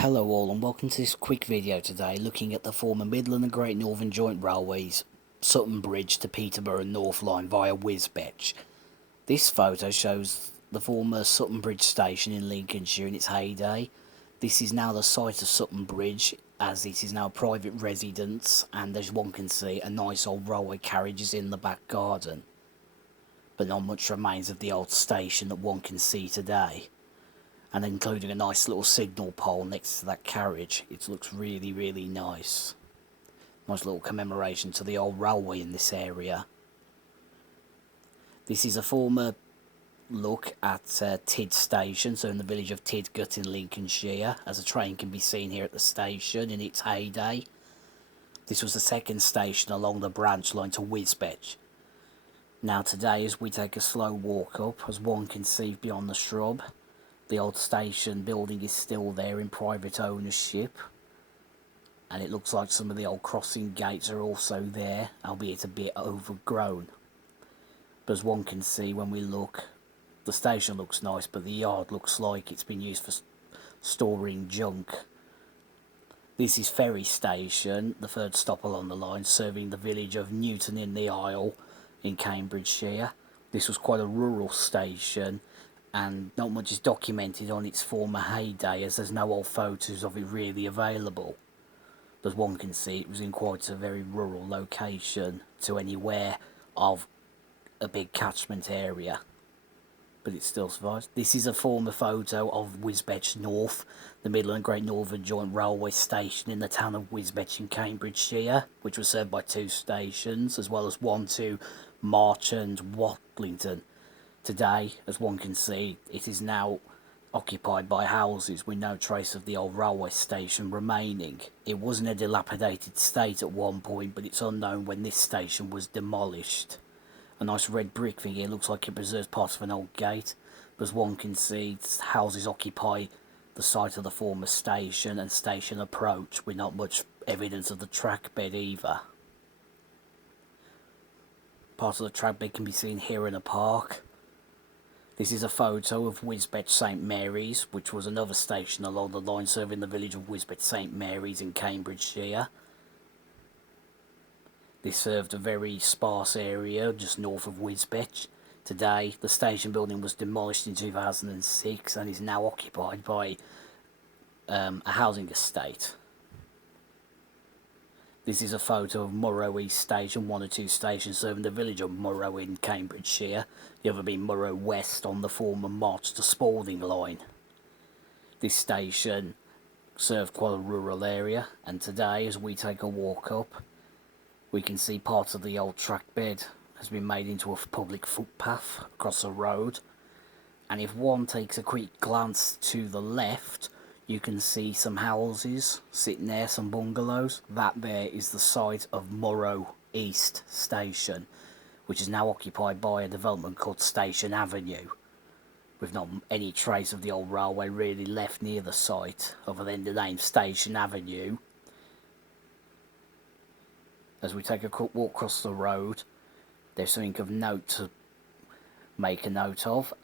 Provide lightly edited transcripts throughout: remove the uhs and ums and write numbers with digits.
Hello all and welcome to this quick video today looking at the former Midland and Great Northern Joint Railways Sutton Bridge to Peterborough North Line via Wisbech. This photo shows the former Sutton Bridge station in Lincolnshire in its heyday. This is now the site of Sutton Bridge, as it is now a private residence, and as one can see, a nice old railway carriage is in the back garden. But not much remains of the old station that one can see today, and including a nice little signal pole next to that carriage. It looks really nice. Nice little commemoration to the old railway in this area. This is a former look at Tid Station, so in the village of Tidgut in Lincolnshire, as a train can be seen here at the station in its heyday. This was the second station along the branch line to Wisbech. Now today, as we take a slow walk up, as one can see beyond the shrub, the old station building is still there in private ownership, and it looks like some of the old crossing gates are also there, albeit a bit overgrown. But as one can see when we look, the station looks nice, but the yard looks like it's been used for storing junk. This is Ferry Station, the third stop along the line, serving the village of Newton in the Isle in Cambridgeshire. This was quite a rural station, and not much is documented on its former heyday, as there's no old photos of it really available. As one can see, it was in quite a very rural location to anywhere of a big catchment area, but it still survives. This is a former photo of Wis-beech North, the Midland and Great Northern Joint Railway station in the town of Wisbech in Cambridgeshire, which was served by two stations, as well as one to March and Watlington. Today, as one can see, it is now occupied by houses with no trace of the old railway station remaining. It was in a dilapidated state at one point, but it's unknown when this station was demolished. A nice red brick thing here, looks like it preserves part of an old gate, but as one can see, houses occupy the site of the former station and station approach, with not much evidence of the track bed either. Part of the track bed can be seen here in a park. This is a photo of Wisbech St Mary's, which was another station along the line serving the village of Wisbech St Mary's in Cambridgeshire. This served a very sparse area just north of Wisbech. Today, the station building was demolished in 2006 and is now occupied by a housing estate. This is a photo of Murrow East Station, one or two stations serving the village of Murrow in Cambridgeshire, the other being Murrow West on the former March to Spalding line. This station served quite a rural area, and today, as we take a walk up, we can see part of the old track bed has been made into a public footpath across a road. And if one takes a quick glance to the left, you can see some houses sitting there, some bungalows. That there is the site of Murrow East Station, which is now occupied by a development called Station Avenue, with not any trace of the old railway really left near the site, other than the name Station Avenue. As we take a quick walk across the road, there's something of note to make a note of.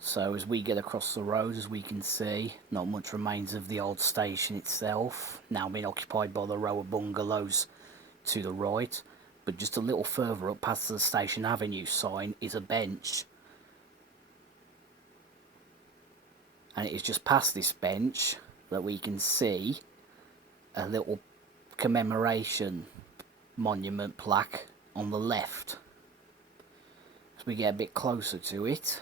So as we get across the road, as we can see, not much remains of the old station itself, now being occupied by the row of bungalows to the right. But just a little further up past the Station Avenue sign is a bench. And it is just past this bench that we can see a little commemoration monument plaque on the left. As we get a bit closer to it,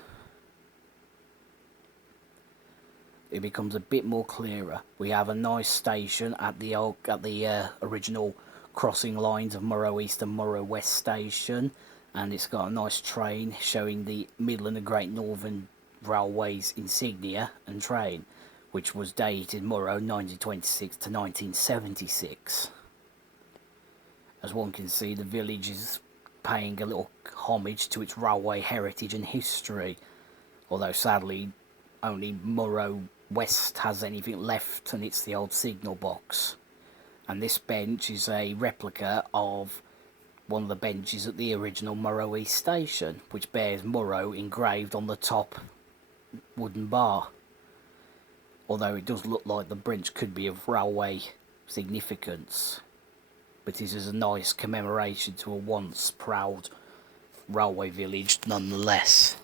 it becomes a bit more clearer. We have a nice station at the original crossing lines of Murrow East and Murrow West Station, and it's got a nice train showing the Midland and Great Northern Railways insignia and train, which was dated Murrow 1926 to 1976. As one can see, the village is paying a little homage to its railway heritage and history, although sadly only Murrow West has anything left, and it's the old signal box. And this bench is a replica of one of the benches at the original Murrow East Station, which bears Murrow engraved on the top wooden bar. although it does look like the bridge could be of railway significance. But this is a nice commemoration to a once proud railway village nonetheless.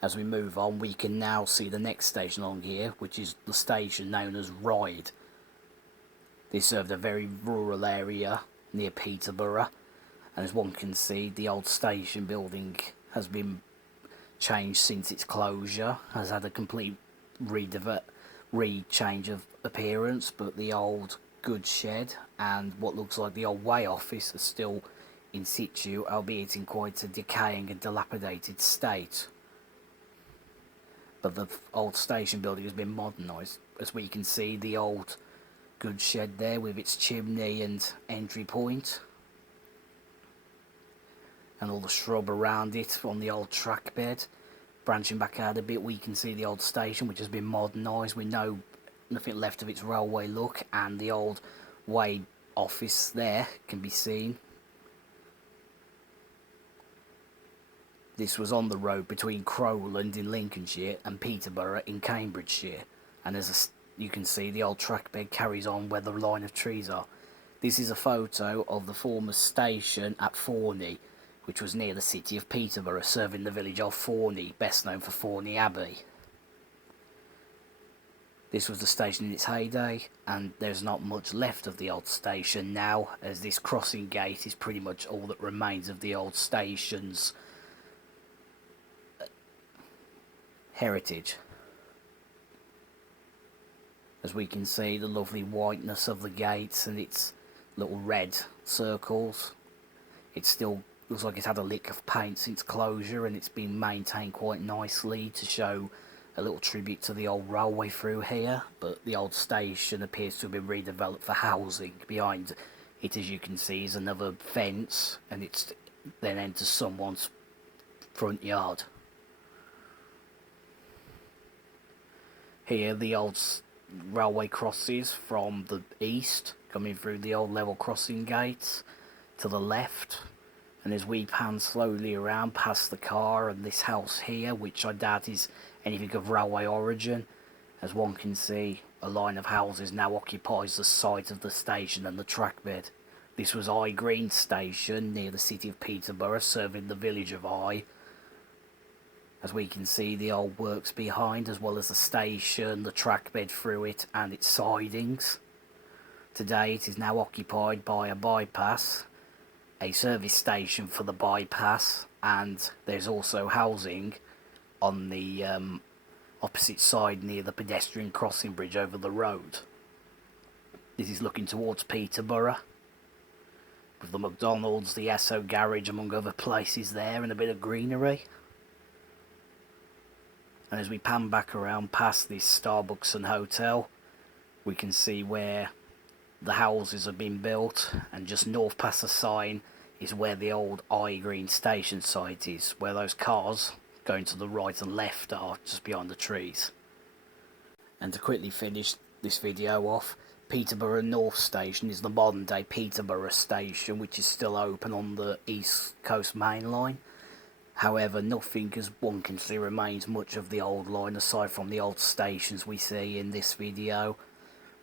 As we move on, we can now see the next station along here, which is the station known as Ryde. This served a very rural area near Peterborough, and as one can see, the old station building has been changed since its closure, has had a complete change of appearance, but the old goods shed and what looks like the old way office are still in situ, albeit in quite a decaying and dilapidated state. But the old station building has been modernised, as we can see the old goods shed there with its chimney and entry point, and all the shrub around it on the old track bed. Branching back out a bit, we can see the old station, which has been modernised with nothing left of its railway look, and the old way office there can be seen. This was on the road between Crowland in Lincolnshire and Peterborough in Cambridgeshire, and as you can see, the old track bed carries on where the line of trees are. This is a photo of the former station at Forney, which was near the city of Peterborough, serving the village of Forney, best known for Forney Abbey. This was the station in its heyday, and there's not much left of the old station now, as this crossing gate is pretty much all that remains of the old station's heritage. As we can see, the lovely whiteness of the gates and its little red circles. It still looks like it's had a lick of paint since closure, and it's been maintained quite nicely to show a little tribute to the old railway through here. But the old station appears to have been redeveloped for housing. Behind it, as you can see, is another fence, and it's then enters someone's front yard. Here the old railway crosses from the east, coming through the old level crossing gates to the left, and as we pan slowly around past the car and this house here, which I doubt is anything of railway origin, as one can see, a line of houses now occupies the site of the station and the track bed. This was Eye Green Station near the city of Peterborough, serving the village of Eye. As we can see, the old works behind, as well as the station, the track bed through it and its sidings. Today it is now occupied by a bypass, a service station for the bypass, and there's also housing on the opposite side near the pedestrian crossing bridge over the road. This is looking towards Peterborough, with the McDonald's, the Esso garage among other places there, and a bit of greenery. And as we pan back around past this Starbucks and hotel, we can see where the houses have been built, and just north past the sign is where the old Eye Green station site is, where those cars going to the right and left are, just behind the trees. And to quickly finish this video off, Peterborough North Station is the modern day Peterborough Station, which is still open on the East Coast Main Line. However, nothing, as one can see, remains much of the old line aside from the old stations we see in this video.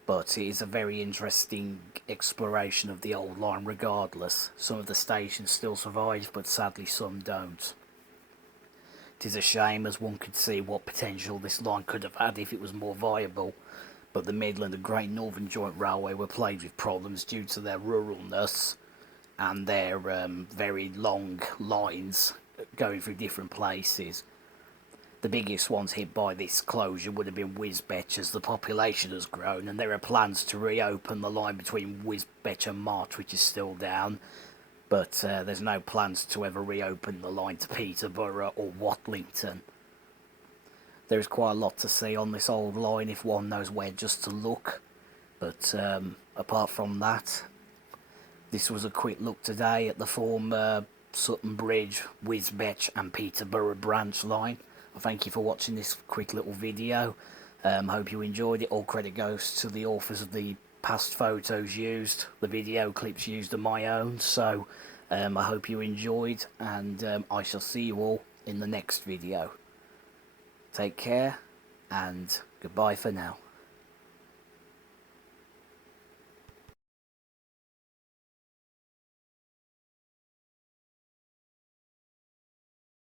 But it is a very interesting exploration of the old line regardless. Some of the stations still survive, but sadly some don't. It is a shame, as one could see what potential this line could have had if it was more viable. But the Midland and Great Northern Joint Railway were plagued with problems due to their ruralness and their very long lines going through different places. The biggest ones hit by this closure would have been Wisbech, as the population has grown, and there are plans to reopen the line between Wisbech and March, which is still down, but there's no plans to ever reopen the line to Peterborough or Watlington. There is quite a lot to see on this old line if one knows where just to look, but apart from that, this was a quick look today at the former Sutton Bridge, Wisbech and Peterborough branch line. I thank you for watching this quick little video. Hope you enjoyed it. All credit goes to the authors of the past photos used. The video clips used are my own, so I hope you enjoyed, and I shall see you all in the next video. Take care, and goodbye for now.